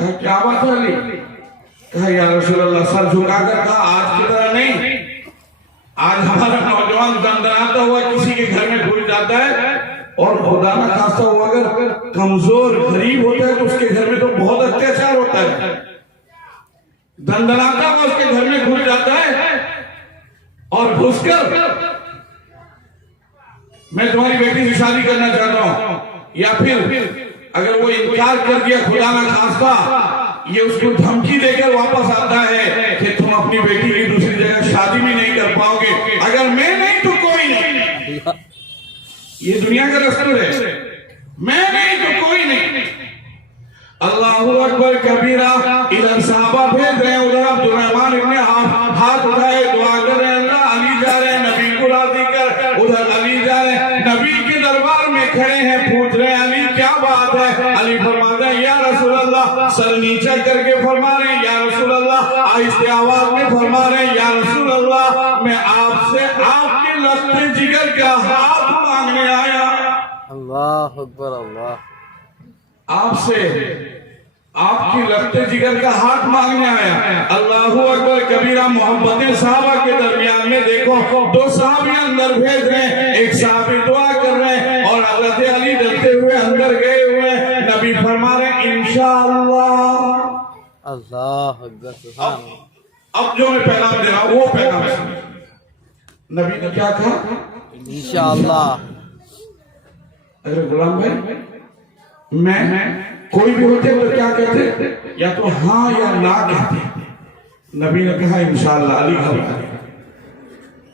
कहा क्या बात है अली? कहा या रसूल अल्लाह, सर झुकाकर कहा आज की तरह नहीं, आज हमारा नौजवान दंदनाता हुआ किसी के घर में घुस जाता है और खुदा ना खास्ता हुआ अगर कमजोर गरीब होता है तो उसके घर में तो बहुत अत्याचार होता है। दंदनाता हुआ उसके घर में घुस जाता है और घुसकर मैं तुम्हारी बेटी से शादी करना चाहता हूं, या फिर अगर वो इनकार कर दिया खुदा ना खास्ता, ये उसको धमकी देकर वापस आता है कि तुम अपनी बेटी की दूसरी जगह शादी भी नहीं कर पाओगे, अगर मैं नहीं तो कोई नहीं। ये दुनिया का दस्तूर है, मैं नहीं तो कोई नहीं। अल्लाहू अकबर कबीरा। इधर साहबा भेज रहे हैं, उधर अब्दुर्रहमान इब्ने हाथ उठाए दुआ कर रहे हैं, अल्लाह अली जा रहे हैं नबी को राजी कर, उधर अली जा रहे हैं नबी के दरबार में खड़े हैं, पूछ रहे हैं अली क्या बात है? अली फरमाते हैं या रसूल अल्लाह, सर नीचा करके फरमा रहे हैं या रसूल अल्लाह, आहिस्ते आवाज में फरमा रहे हैं या रसूल अल्लाह, मैं आपसे आपके लश्कर जिगर का हाथ मांगने आया। अल्लाह अकबर। अल्लाह, आपसे आपकी लश्कर जिगर का हाथ मांगने आया। अल्लाहू अकबर कबीरा। मोहब्बतें साहबा के दरमियान में देखो, दो साहबी अंदर भेज रहे हैं, एक साहबी दुआ कर रहे हैं और हज़रत अली डरते हुए अंदर गए हुए हैं। नबी फरमा रहे हैं इंशाअल्लाह। अल्लाह अकबर, सुभान अल्लाह। अब जो मैं पैगाम दे रहा हूं वो पैगाम सुनिए। नबी ने क्या कहा? इंशाअल्लाह। अरे गुलाम भाई, मैं कोई भी होते तो क्या कहते? या तो हाँ या ना कहते। नबी ने कहा इंशाअल्लाह। अली घबरा,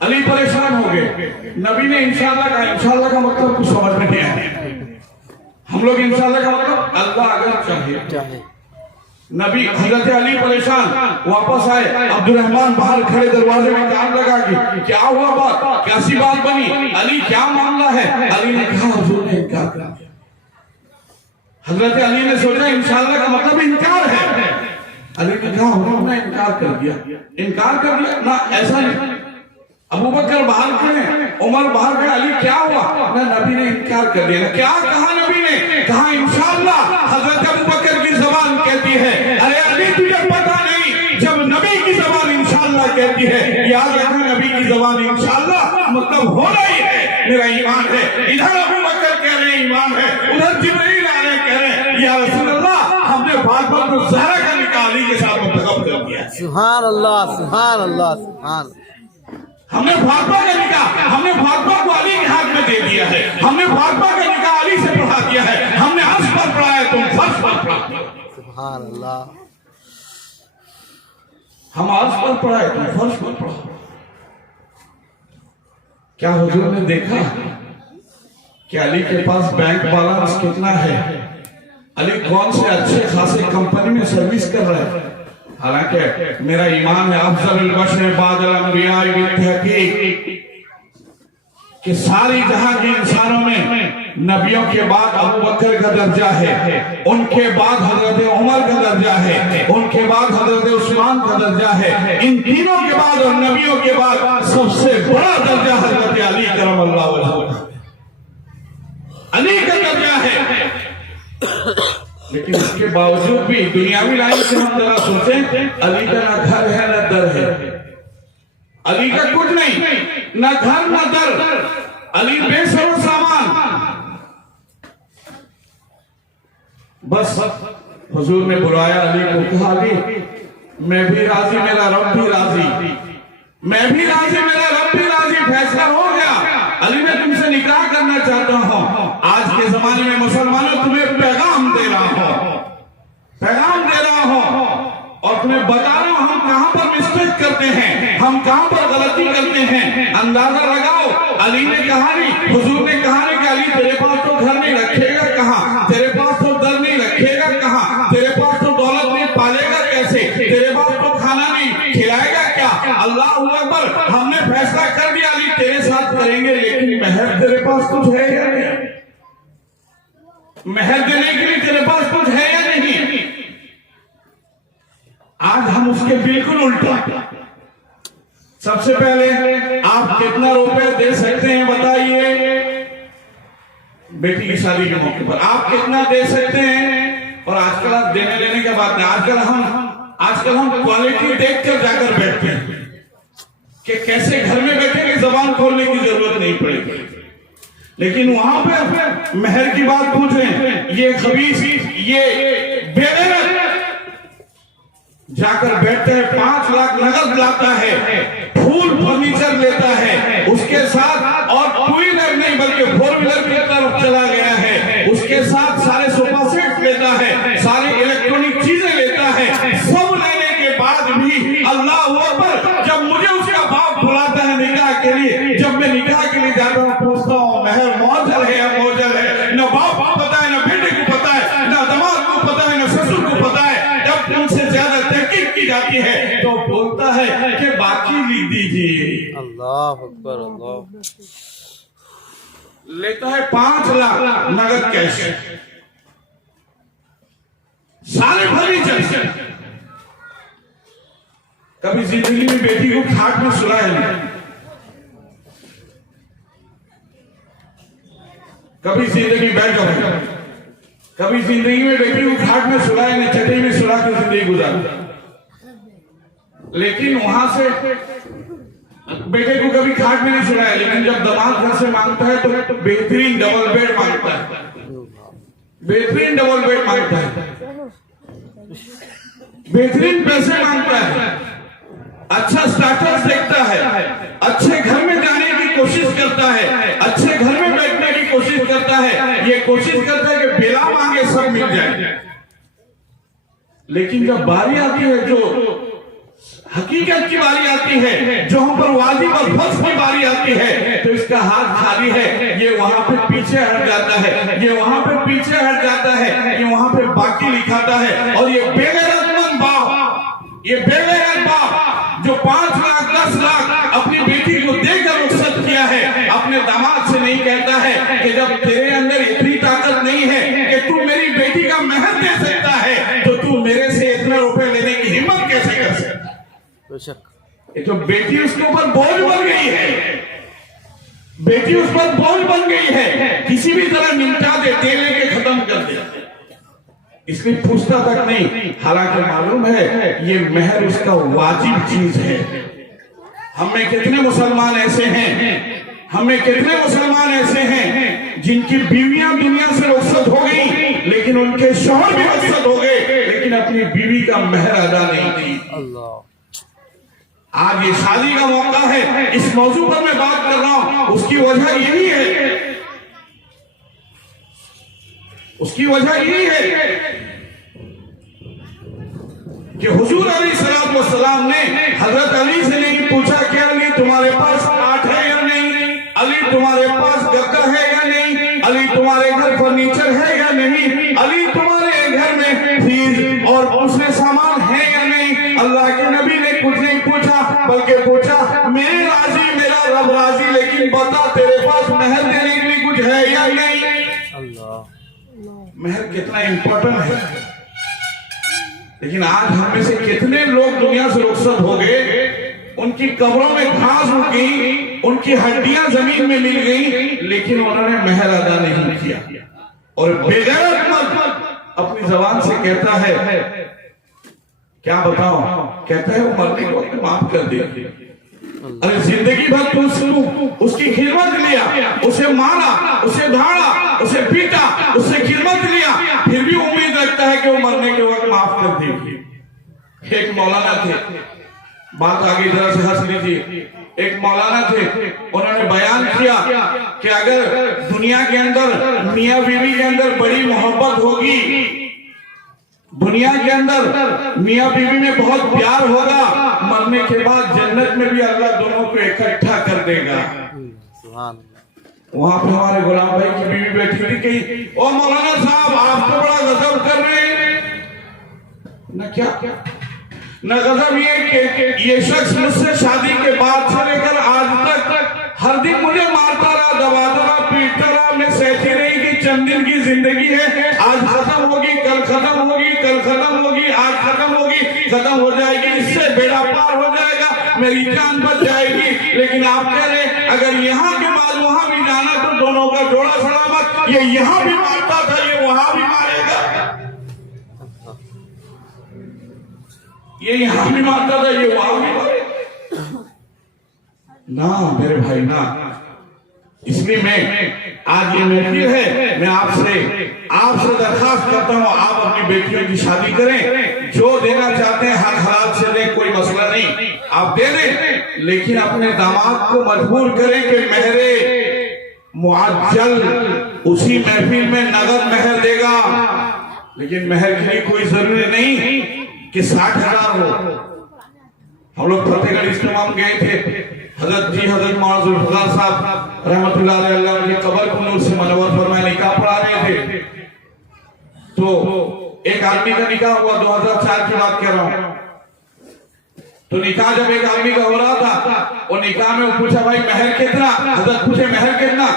अली परेशान हो गए। नबी ने इंशाअल्लाह कहा। इंशाअल्लाह का मतलब कुछ समझ में नहीं आया। हम लोग इंशाअल्लाह का मतलब अल्लाह अगर चाहे। नबी हजरत अली परेशान वापस आए। अब्दुर्रहमान बाहर खड़े दरवाजे में कान लगा के क्या हुआ, बात कैसी बात बनी, अली क्या मामला है? अली ने कहा हुजूर ने इनकार कर दिया। हजरत अली ने सोचा इंशाअल्लाह का मतलब इनकार है। अली ने कहा हुजूर ने इनकार कर दिया। इनकार कर दिया ना, ऐसा नहीं। अबू बकर बाहर खड़े, उमर बाहर खड़े, अली क्या हुआ? ना, नबी ने इनकार कर दिया। क्या कहा नबी ने? कहा इंशाअल्लाह। हजरत अबू बकर की जबान कहती है अरे अली तुझे पता नहीं, जब नबी की जबान इंशाअल्लाह कहती है, याद रखना नबी की जबान इंशाअल्लाह मतलब होना ही है, मेरा ईमान है। इधर अबू बकर कह रहे हैं ईमान है, उधर जिब्रील आ रहे कह रहे हैं या रसूल अल्लाह, हमने फातिमा को ज़हरा का निकाह अली के साथ मुंतखब कर दिया। सुभान अल्लाह, सुभान अल्लाह, सुभान। हमने फातिमा का निकाह, हमने फातिमा को अली के हाथ में दे दिया है, हमने फातिमा का निकाह अली से पढ़ा दिया है, हमने अर्श पर पढ़ा है, तुम फर्श पर पढ़ा। सुभान अल्लाह। हम अर्श पर पढ़ा है, तुम फर्श पर पढ़ा। क्या हुजूर ने देखा कि अली के पास बैंक बैलेंस कितना है, अली कौन से अच्छे खासे कंपनी में सर्विस कर रहा है? हालांकि मेरा ईमान है अफजलुल बशर बादल अंबिया कि सारी जहां के इंसानों में नबियों के बाद अबू बकर का दर्जा है, उनके बाद हजरत उमर का दर्जा है, उनके बाद हजरत उस्मान का दर्जा है, इन तीनों के बाद और नबियों के बाद सबसे बड़ा दर्जा हजरत अली करमल्लाहु वजहहू, अली का दर्जा है। लेकिन इसके बावजूद भी दुनियावी लाइन से हम जरा सोचें, अली का ना घर है ना दर है, अली का कुछ नहीं, ना घर ना दर, अली बेसरो सामान। बस हुजूर ने बुलाया अली को, कहा अली मैं भी राजी, मेरा रब भी राजी, मैं भी राजी, मेरा रब भी राजी, फैसला हो गया। अली मैं तुमसे निकाह करना चाहता हूं। आज के जमाने में मुसलमानों तुम्हें पैगाम दे रहा हूं, पैगाम दे रहा हूं और तुम्हें बता रहा हूं हम कहां पर मिस्टेक करते हैं, हम कहां पर गलती करते हैं, अंदाजा लगाओ। अली ने कहा नहीं, हुजूर ने कहा नहीं कि अली तेरे पास तो घर नहीं रखेगा कहां, तेरे पास तो दर नहीं रखेगा कहां, तेरे पास तो दौलत नहीं पालेगा कैसे, तेरे पास तो खाना नहीं खिलाएगा क्या? अल्लाह अकबर, हमने फैसला कर दिया अली तेरे साथ करेंगे, लेकिन महर तेरे पास कुछ है या नहीं? महर देने के लिए तेरे पास कुछ है या नहीं? आज हम उसके बिल्कुल उल्टा। सबसे पहले आप कितना रुपए दे सकते हैं बताइए? बेटी की शादी के मौके पर आप कितना दे सकते हैं? और आजकल आप देने लेने के बाद आजकल हम क्वालिटी देखकर जाकर बैठते हैं कि कैसे घर में बैठे कि जबान खोलने की जरूरत नहीं पड़ेगी। लेकिन वहां पे महर की बात पूछ रहे हैं, ये खबीस, ये बेगैरत जाकर बैठते हैं, 5 लाख नगद लाता है, फूल फर्नीचर लेता है, उसके साथ और 2 व्हीलर नहीं बल्कि 4 व्हीलर की तरफ चला गया है, उसके साथ सारे सोफा सेट लेता है, सारी इलेक्ट्रॉनिक चीजें लेता है। सब लेने के बाद भी अल्लाह अकबर, जब मुझे उसका बाप बुलाता है निकाह के लिए, जब मैं निकाह के लिए जाता हूँ पूछता हूँ महर मौजल है या मौजल है, न बाप को पता है, न बेटे को पता है, न दामाद को पता है, न ससुर को पता है। जब उनसे ज्यादा तहकीक की जाती है तो बोलता है कि बाकी लिख दीजिए। अल्लाह अकबर, अल्लाह। लेता है 5 लाख नगद कैश, सारे फर्नीचर। कभी जिंदगी में बेटी को खाट में सुलाया नहीं, कभी जिंदगी बैठ जाओ, कभी जिंदगी में बेटी को खाट में सुलाया नहीं, चटे में सुला के जिंदगी गुजारी। लेकिन वहां से बेटे को कभी खाट में नहीं सुलाया, लेकिन जब दामाद घर से मांगता है तो बेहतरीन डबल बेड मांगता है, बेहतरीन डबल बेड मांगता है, बेहतरीन पैसे मांगता है, अच्छा स्टार्टर्स देखता है, अच्छे घर में जाने की कोशिश करता है, अच्छे घर में बैठने की कोशिश करता है, ये कोशिश करता है कि बिना मांगे सब मिल जाए। लेकिन जब बारी आती है, जो हकीकत की बारी आती है, जो हम पर वाजिब और फर्ज की बारी आती है, तो इसका हाथ खाली है, ये वहां पे पीछे हट जाता है, ये वहां पे पीछे हट जाता है, ये वहां पे बाकी लिखाता है। और ये बेगैरतमंद बाप, ये बेगैरत बाप जो 5 लाख 10 लाख अपनी बेटी को देकर रुखसत किया है, अपने दामाद से नहीं कहता है कि जब तेरे अंदर इतनी ताकत नहीं है कि तू मेरी बेटी का महर दे सकता है, तो तू मेरे से इतने रुपए लेने की हिम्मत कैसे कर सकता है? बेशक। ये तो बेटी उसके ऊपर बोझ बन गई है, बेटी उस पर बोझ बन गई है, किसी भी तरह निपटा दे, तेले के खत्म कर दे, इसलिए पूछता तक नहीं। हालांकि मालूम है ये महर उसका वाजिब चीज है। हमें कितने मुसलमान ऐसे हैं, हमें कितने मुसलमान ऐसे हैं जिनकी बीवियां दुनिया से रुखसत हो गई, लेकिन उनके शौहर भी रुखसत हो गए, लेकिन अपनी बीवी का महर अदा नहीं की। अल्लाह। आज ये शादी का मौका है, इस मौजू पर मैं बात कर रहा हूं, उसकी वजह यही है, उसकी वजह यही है कि हुजूर अलैहिस्सलाम ने हजरत अली से नहीं पूछा कि अली तुम्हारे पास काठ है या नहीं, अली तुम्हारे पास गद्दा है या नहीं, अली तुम्हारे घर फर्नीचर है या नहीं, अली तुम्हारे घर में फ्रिज और दूसरे सामान है या नहीं। अल्लाह के नबी ने कुछ नहीं पूछा, बल्कि पूछा मेरे राजी मेरा रब राजी, लेकिन बता तेरे पास महर देने के लिए कुछ है या नहीं। अल्लाह। महर कितना इंपॉर्टेंट है। लेकिन आज हम में से कितने लोग दुनिया से रुखसत हो गए, उनकी कब्रों में घास उग गई, उनकी हड्डियां जमीन में मिल गई, लेकिन उन्होंने महर अदा नहीं किया। और बेगैरतमंद अपनी जबान से कहता है, क्या बताओ, कहता है वो मरने के वक्त माफ कर दिया। अरे जिंदगी भर तो उसकी खिदमत लिया, उसे मारा, उसे धाड़ा, उसे पीटा, उससे खिदमत लिया, फिर भी उम्मीद रखता है कि वो मरने के वक्त माफ कर देगी। एक मौलाना थे, बात आगे जरा से हंस लीजिए, एक मौलाना थे, उन्होंने बयान किया कि अगर दुनिया के अंदर मियां बीवी के अंदर बड़ी मोहब्बत होगी, दुनिया के अंदर मियां बीवी में बहुत प्यार होगा, मरने के बाद जन्नत में भी अल्लाह दोनों को इकट्ठा कर देगा। वहां पे हमारे गुलाम भाई की बीवी बैठी थी, कही ओ मौलाना साहब आप तो बड़ा गजब कर रहे हैं। न क्या न गजब ये कि ये शख्स मुझसे शादी के बाद से लेकर आज तक हर दिन मुझे मारता रहा, दबाता रहा, पीटता रहा, मैं सहती रही कि चंद दिन की जिंदगी है, आज खत्म होगी, कल खत्म होगी, कल खत्म होगी, आज खत्म होगी, खत्म हो जाएगी, इससे बेड़ा पार हो जाएगा, मेरी जान बच जाएगी। लेकिन आप कह रहे अगर यहाँ के बाद वहां भी जाना तो दोनों का जोड़ा सलामत, ये यहाँ भी मारता था, ये वहां भी मारेगा। ये यहाँ भी मारता था, ये वहां भी मारे। ना मेरे भाई ना, इसलिए मैं आज ये महफिल है, मैं आपसे दरखास्त करता हूँ, आप अपनी बेटियों की शादी करें, जो देना चाहते हैं हर हालात से दें, कोई मसला नहीं, आप दे दें, लेकिन अपने दामाद को मजबूर करें कि महरे मुअज्जल उसी महफिल में नगद महर देगा। लेकिन महर के लिए कोई जरूरी नहीं कि 60,000 हो। हम लोग फतेहगढ़ इज्तिमा में गए थे, हजरत मौलाना जुल्फिकार साहब रहमतुल्लाह अलैहि अल्लाह की कब्र को नूर से मनव्वर फरमाए निकाह पढ़ा रहे थे। तो एक आदमी का निकाह हुआ, 2004 की बात कर रहा हूं। तो निकाह जब एक आदमी का हो रहा था, वो निकाह में वो पूछा भाई महर कितना, हजरत पूछे महर कितना,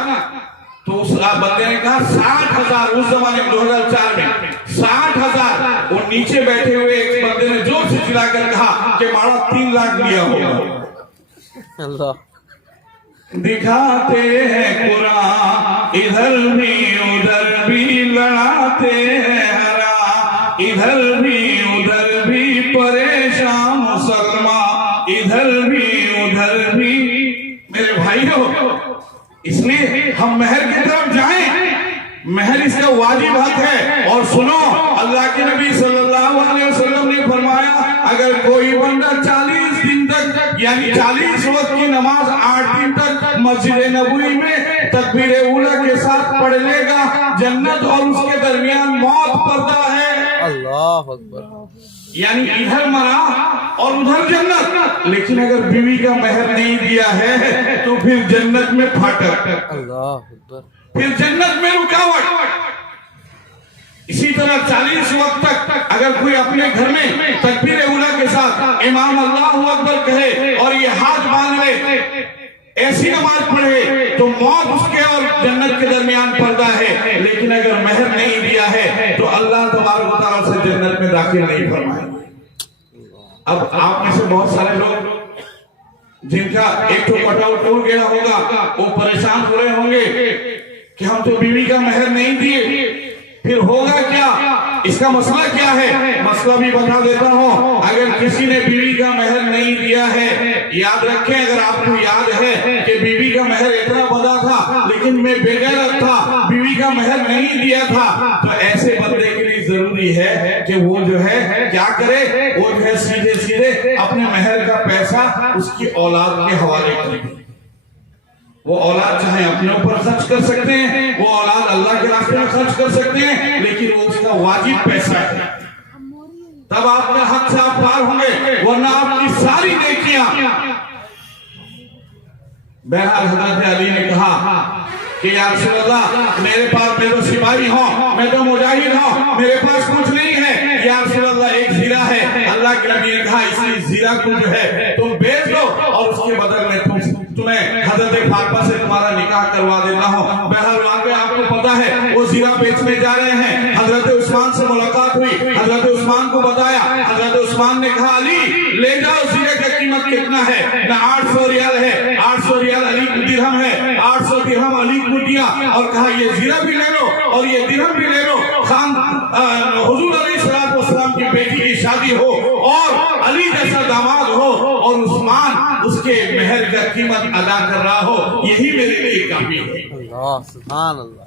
तो उस बंदे ने कहा 60,000। उस जमाने में 2004 में 60,000। वो नीचे बैठे हुए एक बंदे ने जोर से चिल्लाकर कहा कि मारा 3 लाख लिया होगा। अल्लाह दिखाते हैं कुरान इधर भी लड़ाते हैं हरा, इधर भी परेशान मुसलमान, इधर भी। मेरे भाइयों, इसलिए हम महर की तरफ जाएं, महर इसका वाजिब हक है। और सुनो, अल्लाह के नबी सल्लल्लाहु अलैहि वसल्लम ने फरमाया, अगर कोई बंदा 40 दिन तक यानी 40 वक्त की नमाज 8 दिन तक मस्जिद नबवी में तकबीर उला के साथ पढ़ लेगा, जन्नत और उसके दरमियान मौत पर्दा है। अल्लाह अकबर। यानी इधर मरा और उधर जन्नत। लेकिन अगर बीवी का महर नहीं दिया है तो फिर जन्नत में फाटक, अल्लाह अकबर, फिर जन्नत में रुकावट। इसी तरह 40 वक्त तक अगर कोई अपने घर में तकबीर उला के साथ इमाम अल्लाहु अकबर कहे और ये हाथ बांध ले, ऐसी नमाज पढ़े, तो मौत उसके और जन्नत के दरमियान पर्दा है। लेकिन अगर महर नहीं दिया है तो अल्लाह तबारक व तआला से जन्नत में दाखिल नहीं फरमाएंगे। अब आप में से बहुत सारे लोग जिनका एक तो कटआउट टूट गया होगा, वो परेशान हो रहे होंगे कि हम तो बीवी का महर नहीं दिए, फिर होगा क्या, इसका मसला क्या है। मसला भी बता देता हूँ। अगर किसी ने बीवी का महर नहीं दिया है, याद रखें, अगर आपको याद है कि बीवी का महर इतना बड़ा था लेकिन मैं बेगैरत था, बीवी का महर नहीं दिया था, तो ऐसे बंदे के लिए जरूरी है कि वो जो है क्या करे, वो जो है सीधे सीधे अपने महर का पैसा उसकी औलाद के हवाले करे। वो औलाद चाहे अपने ऊपर खर्च कर सकते हैं, वो औलाद अल्लाह के रास्ते में खर्च कर सकते हैं, लेकिन वो उसका वाजिब पैसा है। तब आपका हक से आप पार होंगे, वरना आपकी सारी नेकियां। बहरहाल हजरत अली ने कहा कि या रसूल अल्लाह, मेरे पास, मैं तो सिपाही हूँ, मैं तो मुजाहिद हूँ, मेरे पास कुछ नहीं है। या रसूल अल्लाह, एक जीरा है। अल्लाह के नबी ने कहा, इसी जीरा को जो है तुम बेच दो और उसके बदले में तुम्हें हजरत फातिमा से तुम्हारा निकाह करवा देता हूँ। बहरहाल वाकई आपको पता है, वो जीरा बेचने जा रहे हैं। हजरत उस्मान से मुलाकात हुई, हजरत उस्मान को बताया। हजरत उस्मान ने कहा, अली ले जाओ, जीरे की कीमत कितना है। ना 800 रियाल है, 800 रियाल अली को दिरहम है, 800 दिरहम अली को दिया और कहा ये जीरा भी ले लो और ये दिरहम भी ले लो। खान हुजूर अलैहिस्सलातु वस्सलाम की बेटी की शादी हो और अली जैसा दामाद हो और उस्मान उसके महर का कीमत अदा कर रहा हो, यही मेरे लिए काफी है। अल्लाह सुभान अल्लाह।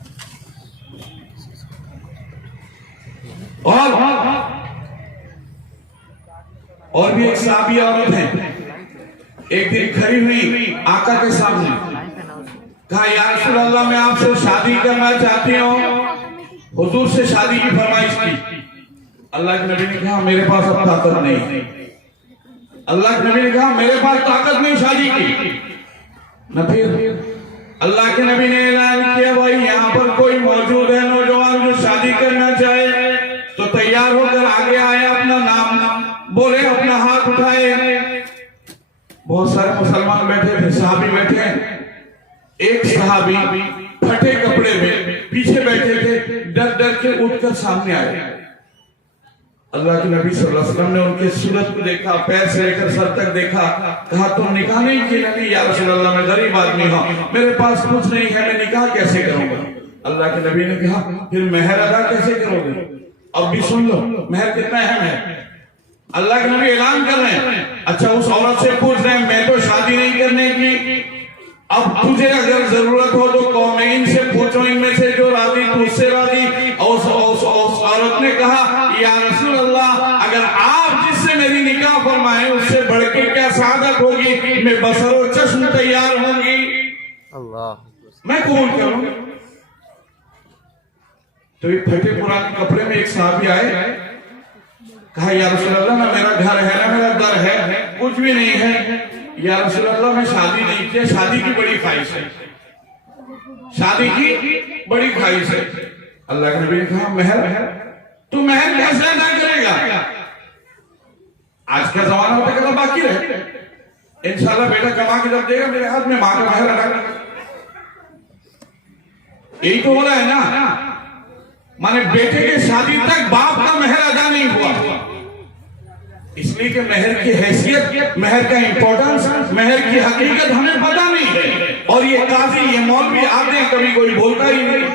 और भी एक सहाबी औरत है, एक दिन खड़ी हुई आका के सामने, कहा, या रसूल अल्लाह, मैं आपसे शादी करना चाहती हूँ। हुजूर से शादी की फरमाइश की। अल्लाह के नबी ने कहा, मेरे पास अब ताकत नहीं। अल्लाह के नबी ने कहा, मेरे पास ताकत नहीं शादी की। न फिर अल्लाह के नबी ने ऐलान किया, भाई यहाँ पर कोई मौजूद है नौजवान जो शादी करना चाहे तो तैयार होकर आगे आए, अपना नाम बोले, अपना हाथ उठाए। बहुत सारे मुसलमान बैठे थे, सहाबी बैठे हैं। एक सहाबी फटे कपड़े में पीछे बैठे थे, डर डर के उठकर सामने आए। अल्लाह के नबी सल्लल्लाहु अलैहि वसल्लम ने उनके सूरत को देखा, पैर से लेकर सर तक देखा, कहा, तुम निकाह नहीं किया? नबी, या रसूल अल्लाह, मैं गरीब आदमी हूँ, मेरे पास कुछ नहीं है, मैं निकाह कैसे करूंगा? अल्लाह के नबी ने कहा, फिर महर अदा कैसे करोगे? अब भी सुन लो, महर कितना अहम है। अल्लाह के नबी ऐलान कर रहे हैं। अच्छा, उस औरत से पूछ रहे हैं मैं तो शादी नहीं करने की, अब तुझे अगर जरूरत हो तो कौमैन से पूछो, इनमें से जो राजी तुझसे राजी। और उस औरत ने कहा या रसूल अल्लाह, अगर आप जिससे मेरी निकाह फरमाए उससे बढ़ के क्या सादत होगी, मैं बसरो चश्म तैयार होंगी, अल्लाह मैं कबूल करूंगा। तो एक फटे पुराने कपड़े में एक साहबी आए, कहा या रसूल अल्लाह, ना मेरा घर है ना मेरा दर है, कुछ भी नहीं है। या रसूल अल्लाह, मैं शादी नहीं किया, शादी की बड़ी ख्वाहिश है, शादी की बड़ी ख्वाहिश है। अल्लाह के नबी ने कहा महर है, तू महर कैसे अदा करेगा? आज का जमाना होता है बाकी रहे, इंशाल्लाह बेटा कमा के जब देगा मेरे हाथ में मां का महर अदा कर, यही तो हो रहा है ना। माने बेटे के शादी तक बाप का महर अदा नहीं हुआ, इसलिए कि महर की हैसियत, महर का इंपॉर्टेंस, महर की हकीकत हमें पता नहीं है। और ये काजी, ये मौलवी आते हैं, कभी कोई बोलता ही नहीं।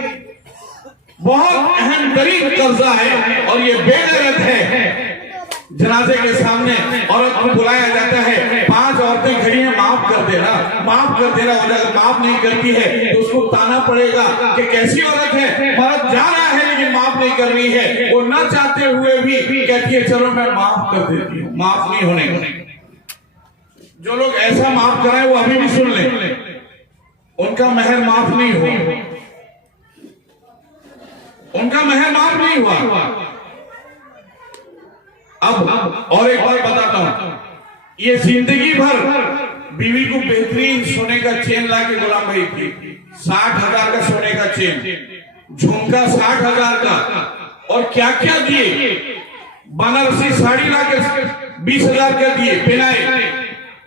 बहुत अहम तरीन कर्जा है और ये बेगैरत है। जनाजे के सामने औरत को बुलाया जाता है, 5 औरतें खड़ी हैं, माफ कर देना, माफ कर देना। और अगर माफ नहीं करती है तो उसको ताना पड़ेगा कि कैसी औरत है, मर्द जा रहा है लेकिन माफ नहीं कर रही है। वो ना चाहते हुए भी कहती है चलो मैं माफ कर देती हूँ, माफ नहीं होने का। जो लोग ऐसा माफ कराए वो अभी भी सुन ले, उनका महर माफ नहीं हुआ, उनका महर माफ नहीं हुआ। अब और एक बात बताता हूं, ये जिंदगी भर बीवी को बेहतरीन सोने का चेन ला के गुलाम भाई की, 60,000 का सोने का चेन, झुमका 60,000 का, और क्या क्या दिए, बनारसी साड़ी ला के 20,000 का दिए, पहनाए,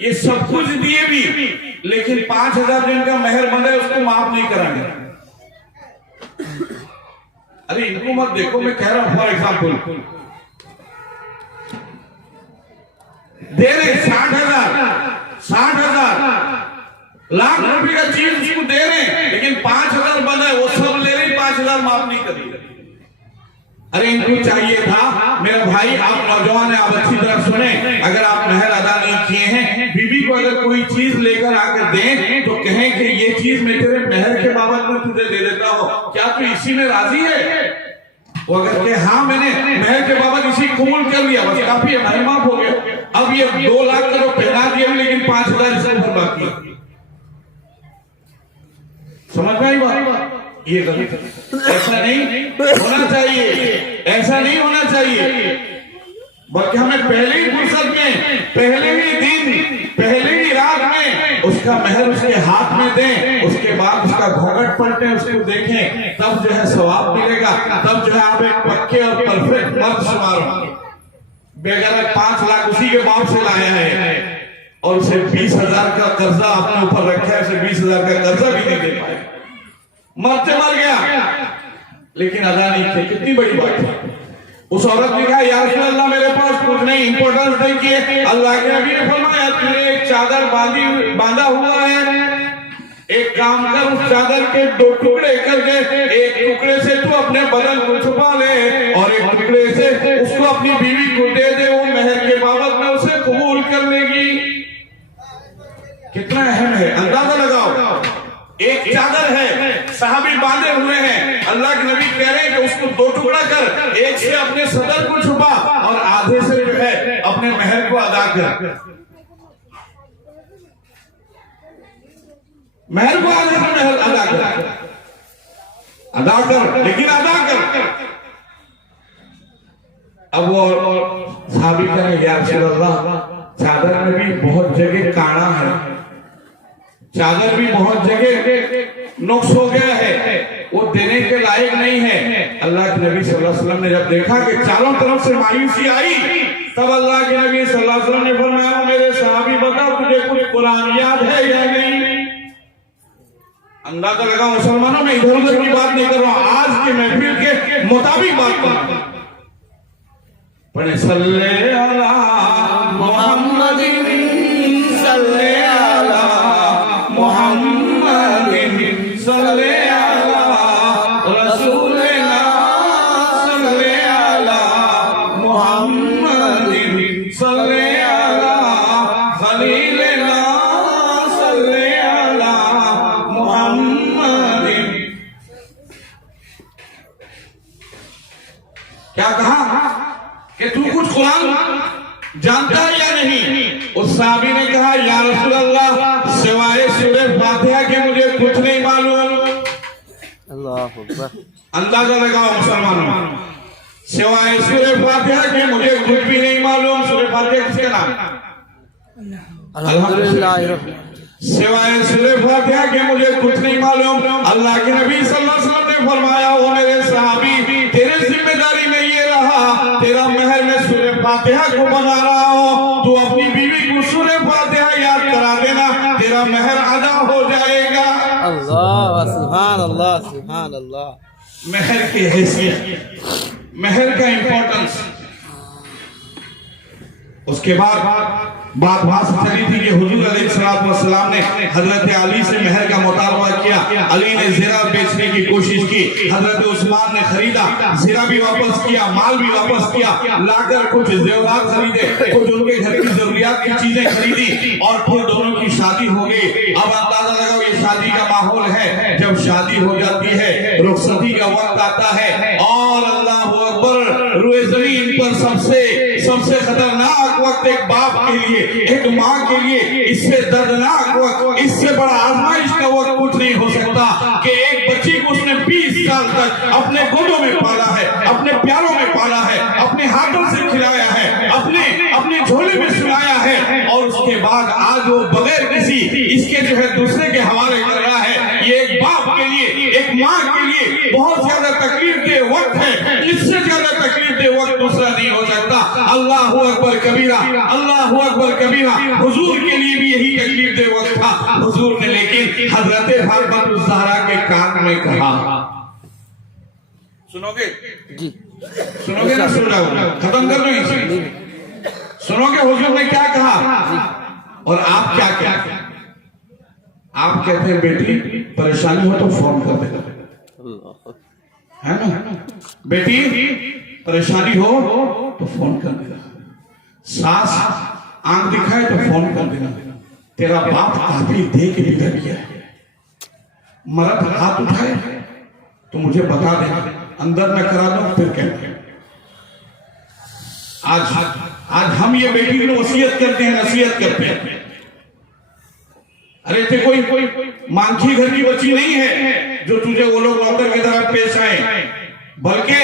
ये सब कुछ दिए भी, लेकिन 5,000 दिन का मेहर बंधा है उसको माफ नहीं कराएंगे। अरे इनको मत देखो, मैं कह रहा हूं फॉर एग्जाम्पल दे रहे 60,000 लाख रुपए का चीज उसको दे रहे हैं, लेकिन 5,000 बंदा है वो सब ले रहे, 5,000 माफ नहीं कर रही। अरे इनको चाहिए था, मेरा भाई आप नौजवान है, आप अच्छी तरह सुने, अगर आप महर अदा नहीं किए हैं, बीवी को अगर कोई चीज लेकर आकर दें तो कहें कि ये चीज मैं तेरे महर के बाबत में तुझे दे देता हूं, क्या तू इसी में राजी है? वो अगर के हाँ मैंने महर के बाबत इसी कबूल कर लिया, बस काफी है, महर माफ हो गया। अब ये 2 लाख का तो पहना दिया, लेकिन 5,000 इससे ऊपर बाकी है। समझ में आई बात? ये गलत है, ऐसा नहीं होना चाहिए, ऐसा नहीं होना चाहिए। बल्कि हमें पहले ही फुर्सत में, पहले ही दिन, पहले ही रात में उसका महर उसके हाथ में दें, उसके बाद उसका घूंघट पलटे, उसको देखें, तब जो है सवाब मिलेगा, तब जो है आप एक पक्के और परफेक्ट मर्द शुमार होंगे। बेगर 5 लाख उसी के बाप से लाया है और उसे 20,000 का कर्जा अपने ऊपर रखा है, उसे 20,000 का कर्जा भी नहीं दे पाए, मरते मर गया, लेकिन अदा नहीं किया। कितनी बड़ी बात है। उस औरत ने कहा या रसूल अल्लाह मेरे पास कुछ नहीं, इंपॉर्टेंस नहीं किए। अल्लाह के नबी ने फरमाया तुझे एक चादर बांधा हुआ है, एक काम कर, उस चादर के 2 टुकड़े करके एक टुकड़े से तू अपने बदन को छुपा ले और एक टुकड़े से उसको अपनी बीवी को दे दे, वो महर के बाबत में उसे कबूल कर लेगी। कितना अहम है, अंदाजा लगाओ। एक चादर है, साहबी बांधे हुए हैं, अल्लाह के नबी कह रहे हैं कि उसको 2 टुकड़ा कर, एक से अपने सदर को छुपा और आधे से जो है अपने महर को अदा कर, महर को आधे से महर अदा कर, अदा कर, लेकिन अदा कर। अब वो साहबी कह रहे या रसूल अल्लाह चादर में भी बहुत जगह काड़ा है, चादर भी बहुत जगह नुक्स हो गया है, वो देने के लायक नहीं है। अल्लाह के नबी सल्लल्लाहु अलैहि वसल्लम ने जब देखा कि चारों तरफ से मायूसी आई, तब अल्लाह के नबी सल्लल्लाहु अलैहि वसल्लम ने फरमाया मेरे सहाबी बता तुझे कुछ कुरान याद है या नहीं? अंदाजा लगा मुसलमानों में इधर उधर की बात नहीं कर रहा हूं, आज के महफिल के मुताबिक बात कर रहा हूं। पढ़े सल्ले अला मुहम्मदिन सल्ले अला मुहम्मदिन सल्ले अला रसूलिना सल्ले अला मुहम्मदिन सल्ले अला खलीलिना सल्ले अला मुहम्मद। क्या कहा कि तू कुछ कुरान जानता है या नहीं? उस साहबी ने कहा या रसूल अल्लाह सिवाय सूरह फातिहा के मुझे कुछ नहीं मालूम। अल्लाह अकबर। अंदाजा लगाओ मुसलमानों, सिवाय सूरह फातिहा के मुझे कुछ भी नहीं मालूम। सूरह फातिहा किसका नाम? अल्हम्दुलिल्लाह। सिवाय सूरह फातिहा के मुझे कुछ नहीं मालूम। अल्लाह के नबी सल्लल्लाहु अलैहि वसल्लम ने फरमाया, ओ मेरे सहाबी, तेरी जिम्मेदारी में ये रहा, तेरा महर में सूरह फातिहा को बना रहा हो, तू अपनी बीवी को सूरह फातिहा याद करा देना, तेरा महर अदा हो जाएगा। अल्लाह सुभान अल्लाह सुभान अल्लाह। महर की हैसियत, महर का इंपॉर्टेंस। उसके बाद बात चली थी कि हुजूर अलैहिस्सलाम ने हजरत अली से महर का मुतालबा किया। अली ने ज़ेरा बेचने की कोशिश की, हजरत उस्मान ने खरीदा, ज़ेरा भी वापस किया, माल भी वापस किया, लाकर कुछ ज़ेवरात खरीदे, कुछ उनके घर की जरूरियात की चीजें खरीदी और फिर दोनों की शादी हो गई। अब अंदाजा लगाओ ये शादी का माहौल है। जब शादी हो जाती है, रुखसती का वक्त आता है और अल्लाह अकबर, रुए ज़मीन पर सबसे खतरनाक वक्त एक बाप के लिए, एक माँ के लिए, इससे दर्दनाक वक्त, इससे बड़ा आजमाइश का वक्त कुछ नहीं हो सकता कि एक बच्ची को उसने 20 साल तक अपने गोदों में पाला है, अपने प्यारों में पाला है, अपने हाथों से खिलाया है, अपने झोले में सुलाया है और उसके बाद आज वो बगैर किसी इसके जो है दूसरे के हवाले कर रहा है। ये एक बाप के लिए, एक माँ के लिए बहुत ज्यादा तकलीफ दे वक्त है। इससे ज्यादा तकलीफ दे वक्त दूसरा नहीं हो सकता। अल्लाह अकबर कबीरा, अल्लाह अकबर कबीरा। हुजूर के लिए भी यही तकलीफ दे वक्त था। हुजूर ने लेकिन हजरत फातिमा ज़हरा के कान में कहा, सुनोगे जी, सुनोगे ना? सुन रहा हूं, खत्म कर दो इसे। सुनोगे हुजूर ने क्या कहा और आप क्या कहते? आप कहते हैं बेटी परेशानी हो तो फोन कर देना, है ना? बेटी परेशानी हो तो फोन कर देना, सास आंख दिखाए तो फोन कर देना, तेरा बाप काफी दे के विदा किया है, मर्द हाथ उठाए तो मुझे बता देना, अंदर में करा दो फिर कहते। आज हम ये बेटी की वसीयत करते हैं, नसीहत करते हैं। अरे ते कोई मांझी घर की बच्ची नहीं है जो तुझे वो लोग नौकर की तरह पेश आए, बल्कि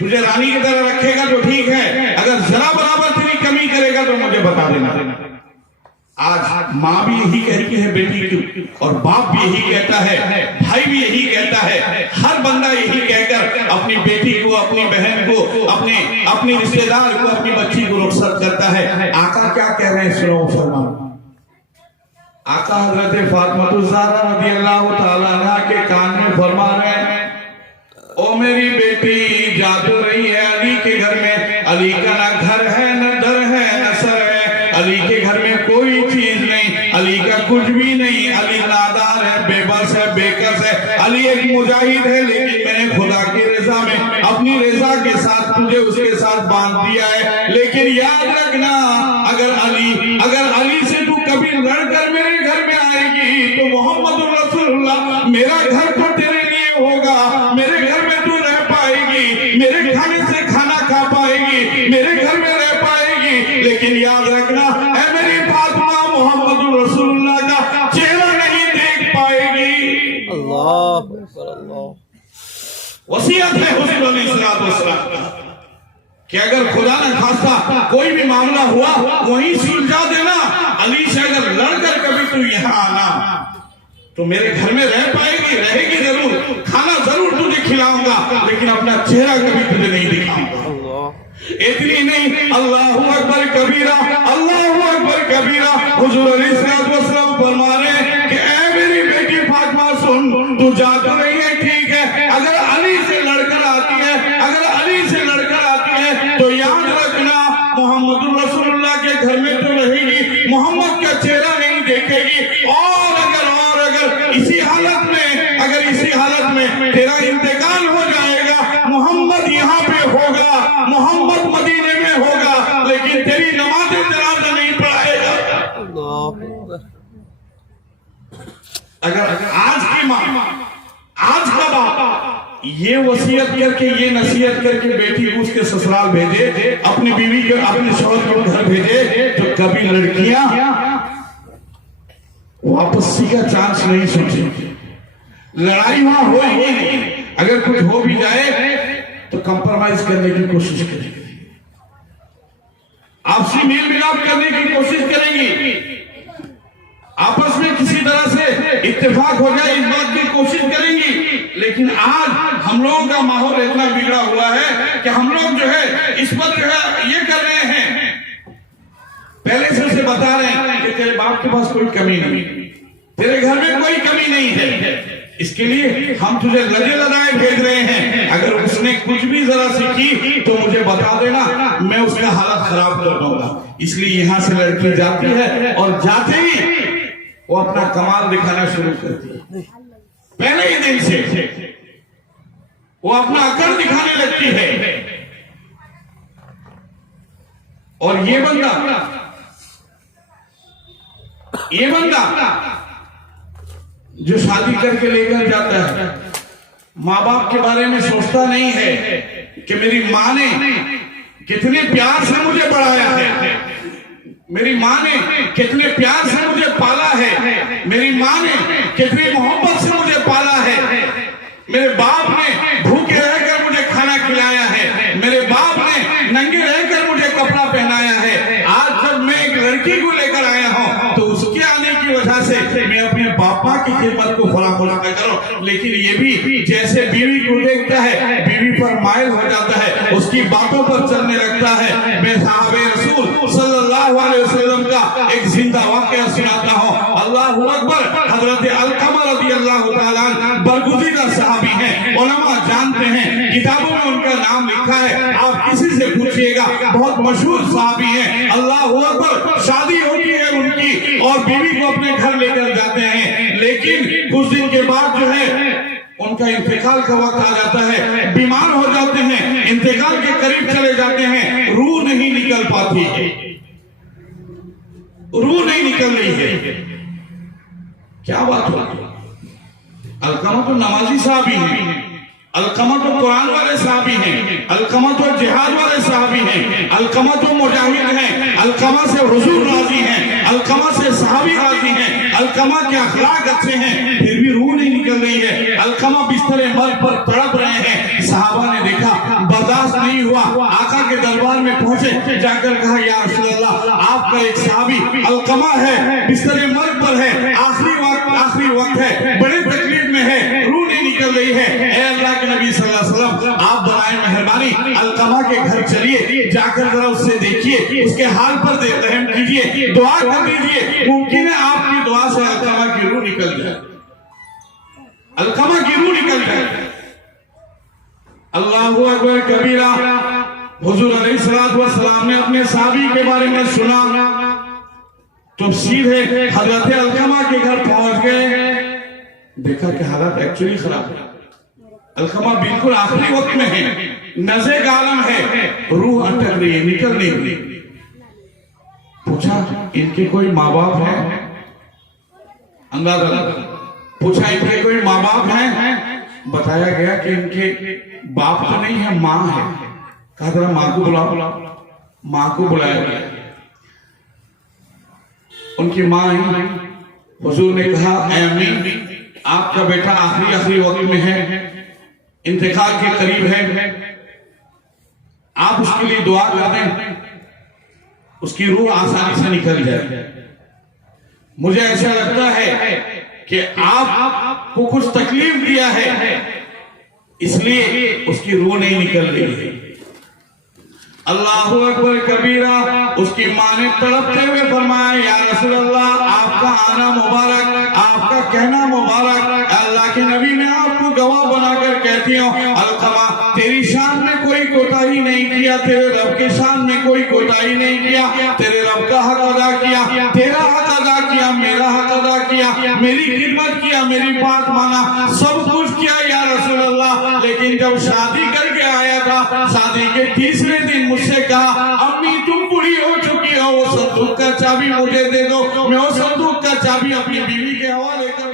तुझे रानी की तरह रखेगा तो ठीक है, अगर जरा बराबर तेरी कमी करेगा तो मुझे बता देना। आज माँ भी यही कहती है बेटी की, और बाप भी यही कहता है, भाई भी यही कहता है, हर बंदा यही कहकर अपनी बेटी को, अपनी बहन को, अपने रिश्तेदार को, अपनी बच्ची को रुखसत करता है। आका क्या कह रहे हैं सुनो फरमान। आका हजरत फातिमा ज़हरा रज़ियल्लाहु ताला अन्हा के कान में फरमा रहे हैं, ओ मेरी बेटी जा तो रही है अली के घर में, अली का ना घर है, न दर है, न सर है, अली के घर में कोई चीज नहीं, अली का कुछ भी नहीं, अली नादार है, बेबस है, बेकस है, अली एक मुजाहिद है, लेकिन मैंने खुदा की रजा में अपनी रजा के साथ तुझे उसके साथ बांध दिया है। लेकिन याद रखना, अगर अली से तू कभी लड़कर मेरे घर में आएगी तो मोहम्मद रसूलुल्लाह मेरा घर तो तेरे लिए होगा, मेरे घर में तू रह पाएगी, मेरे खाने से खाना खा पाएगी, मेरे घर में रह पाएगी, लेकिन याद रखना ऐ मेरी फातिमा मोहम्मद रसूलुल्लाह का चेहरा नहीं देख पाएगी। अल्लाह अल्लाह। वसीयत है हुजूर अलैहिस्सलाम कि अगर खुदा न खास्ता कोई भी मामला हुआ वहीं सुलझा देना। अली से अगर लड़कर कभी तू यहाँ आना तो मेरे घर में रह पाएगी, रहेगी जरूर, खाना जरूर तुझे खिलाऊंगा, लेकिन अपना चेहरा कभी तुझे नहीं दिखाऊंगा। इतनी नहीं, अल्लाहु अकबर कबीरा, अल्लाहु अकबर कबीरा। हुजूर अलैहिस्सलाम फरमा रहे हैं कि ऐ मेरी बेटी फातिमा सुन, तू जा तो रही है ठीक है, अगर अली से लड़कर आती है, अगर अली से लड़कर आती है तो याद रखना मोहम्मद रसूलुल्लाह के घर में तो रहेगी, मोहम्मद का चेहरा नहीं देखेगी, और अगर इसी हालत में तेरा इंतकाल हो जाएगा, मोहम्मद यहाँ पे होगा, मोहम्मद मदीने में होगा, लेकिन तेरी नमाज नमाज़े जनाजा नहीं पढ़ाएगा। अल्लाह अकबर। अगर आज की माँ, आज का बाप ये वसीयत करके, ये नसीहत करके बेटी को उसके ससुराल भेजे, अपनी बीवी के, अपने शौहर को घर भेजे, तो कभी लड़कियां वापसी का चांस नहीं सोचेंगी। लड़ाई वहां हो ही नहीं, अगर कुछ हो भी जाए तो कंप्रोमाइज करने की कोशिश करेंगे, आपसी मेल मिलाप करने की कोशिश करेंगी, आपस में किसी तरह से इत्तेफाक हो जाए इस बात की कोशिश करेंगी। लेकिन आज हम लोगों का माहौल इतना बिगड़ा हुआ है कि हम लोग जो है इस पर जो है ये कर रहे हैं, पहले से उसे बता रहे हैं कि तेरे बाप के पास कोई कमी नहीं, तेरे घर में कोई कमी नहीं है, इसके लिए हम तुझे लजे लदाए भेज रहे हैं। अगर उसने कुछ भी जरा सी की तो मुझे बता देना, मैं उसका हालत खराब कर दूंगा। इसलिए यहां से लड़की जाती है और जाते ही वो अपना कमाल दिखाना शुरू करती है। पहले ही दिन से वो अपना अकड़ दिखाने लगती है। और ये बंदा जो शादी करके लेकर जाता है, माँ बाप के बारे में सोचता नहीं है कि मेरी माँ ने कितने प्यार से मुझे बढ़ाया है, मेरी माँ ने कितने प्यार से मुझे पाला है, मेरी माँ ने कितनी मोहब्बत से मुझे पाला है, मेरे बाप ने भूखे रहकर मुझे खाना खिलाया है, मेरे बाप ने नंगे रहकर मुझे कपड़ा पहनाया है। आज जब मैं एक लड़की को लेकर आया हूँ तो उसके आने की वजह से मैं अपने बापा की खिदमत को फरामोश न करूं। लेकिन ये भी जैसे बीवी को देखता है, बीवी पर माइल हो जाता है, उसकी बातों पर चलने लगता है। मैं साहबे रसूल सल्लल्लाहु अलैहि वसल्लम का एक जिंदा वाकया सुनाता हूँ। अल्लाहु अकबर। हजरत अलकमा रज़ियल्लाहु ताला अन्हु बरगुज़ीदा सहाबी हैं, उलमा जानते हैं, किताबों में उनका नाम लिखा है, आप किसी से पूछिएगा, बहुत मशहूर सहाबी हैं। अल्लाहु अकबर। शादी होती है उनकी और बीवी को अपने घर लेकर जाते हैं, लेकिन कुछ दिन के बाद जो है उनका इंतकाल का वक्त आ जाता है, बीमार हो जाते हैं, इंतकाल के करीब चले जाते हैं, रूह नहीं निकल पाती है, रूह नहीं निकल रही है। क्या बात हो? अलकमा तो नमाजी साहबी हैं, अलकमा तो कुरान वाले साहबी हैं, अलकमा तो जिहाद वाले साहबी हैं, अलकमा तो मुजाहिद हैं, अलकमा से हुजूर राजी हैं, अलकमा से सहाबी राजी हैं, अलकमा के अखलाक अच्छे हैं, फिर भी रूह नहीं निकल रही है। अलकमा बिस्तर मर्ग पर तड़प रहे हैं। सहाबा ने देखा, बर्दाश्त नहीं हुआ, आका के दरबार में पहुंचे, जाकर कहा या रसूल अल्लाह, आपका एक सहाबी अलकमा है, बिस्तर मर्ग पर है, आखिरी वक्त है, बड़े तकलीफ में है, रूह नहीं निकल रही है। ऐ अल्लाह के नबी सल्लल्लाहु अलैहि वसल्लम, आप बनाए मेहरबानी, अलकमा के घर चलिए, जाकर जरा उससे देखिए, उसके हाल पर रहम कीजिए, दुआ कर दीजिए, मुमकिन है आपकी दुआ से अलकमा की रूह निकल जाए, अलकमा की रूह निकल जाए। अल्लाहु अकबर कबीरा। हुजूर अलैहिस्सलातु वस्सलाम ने अपने साहबी के बारे में सुना तो सीधे हजरत अलकमा के घर पहुंच गए, देखा कि हालत एक्चुअली खराब है, अलकमा बिल्कुल आखिरी वक्त में है, नज़े गालम है, रूह अटक रही है, निकल नहीं रही। पूछा इनके कोई माँ बाप है? अंदाजा लगा। पूछा इनके कोई माँ बाप हैं? बताया गया कि इनके बाप तो नहीं है, माँ है। कहा जरा माँ को बुलाओ। माँ को बुलाया गया, उनकी माँ आई। हुजूर ने कहा ऐ अम्मी, आपका बेटा आखिरी वक्त में है, इंतकाल के करीब है, आप उसके लिए दुआ कर दें, उसकी रूह आसानी से निकल जाए। मुझे ऐसा लगता है कि आपको कुछ तकलीफ दिया है, इसलिए उसकी रूह नहीं निकल रही है। अल्लाहु अकबर कबीरा। उसकी माँ ने तड़पते हुए फरमाया या रसूल अल्लाह, आपका आना मुबारक, आपका कहना मुबारक, अल्लाह के नबी ने आपको गवाह बनाकर कहती हूँ, अलकमा तेरी शान में कोई कोताही नहीं किया, तेरे रब के शान में कोई कोताही नहीं किया, तेरे रब का हक अदा किया, तेरा हक अदा किया, मेरा हक अदा किया, मेरी खिदमत किया, मेरी बात माना, सब कुछ किया या रसूल अल्लाह। लेकिन जब शादी करके आया था, शादी के तीसरे दिन मुझसे कहा अम्मी तुम बूढ़ी हो चुकी हो, वो का चाबी मुझे दे दो, मैं उस संदूक का चाबी अपनी बीवी के हवाले कर